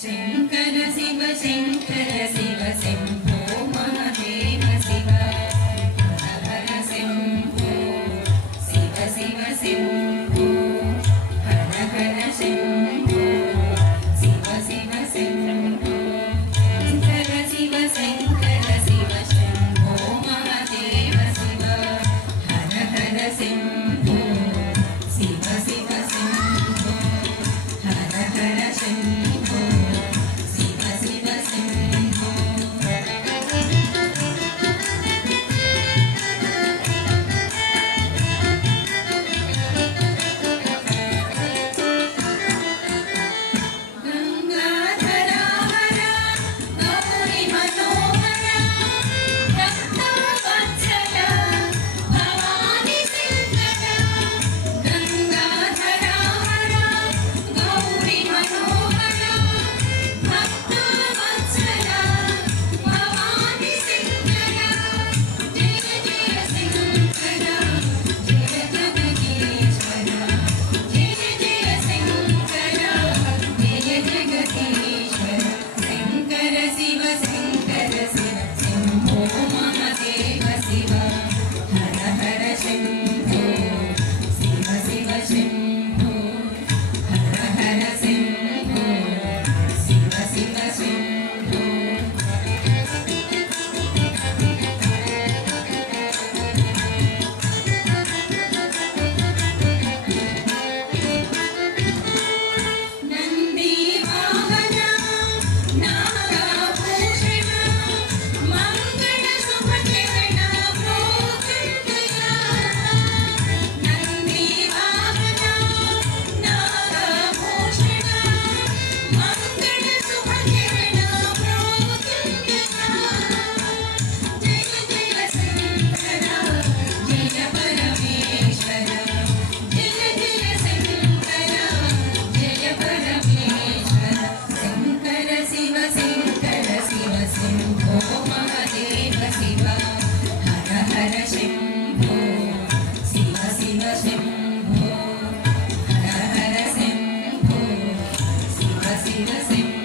शङ्कर शिव शङ्कर शिव शम्भो महादेव शिव हर हर शम्भो शिव शिव शम्भो हर हर शम्भो शिव शिव शम्भो शङ्कर शिव शङ्कर शिव शम्भो महादेव शिव हर हर शम्भो शिव शिव शम्भो हर हर शम्भो शिव शिव शम्भो गंगाधरा हरा गौरी मनोहरा भक्तवत्सला भवानी शंकरा गंगाधरा हरा गौरी मनोहरा भक्तवत्सला भवानी शंकरा जय जय शंकरा जय जगदीश्वरा जय जय शंकरा जय जगदीश्वरा शंकर शिव शंकर शिव शंभो महादेव शिव हर हर शंभो शिव शिव शंभो हर हर शंभो शिव शिव शंभो नंदी वाहना नागाभूषण मंगल शुभकिरण प्रोत्तया नंदी वाहना नागाभूषण मंगल शुभकिरण प्रोत्तया जय जय शंकरा जय परमेश्वरा जय जय शंकरा जय परमेश्वरा शंकर शिव शंकर शिव शंभो महादेव शिव हर हर शंभो शिव शिव शंभो हर हर शंभो शिव शिव शंभो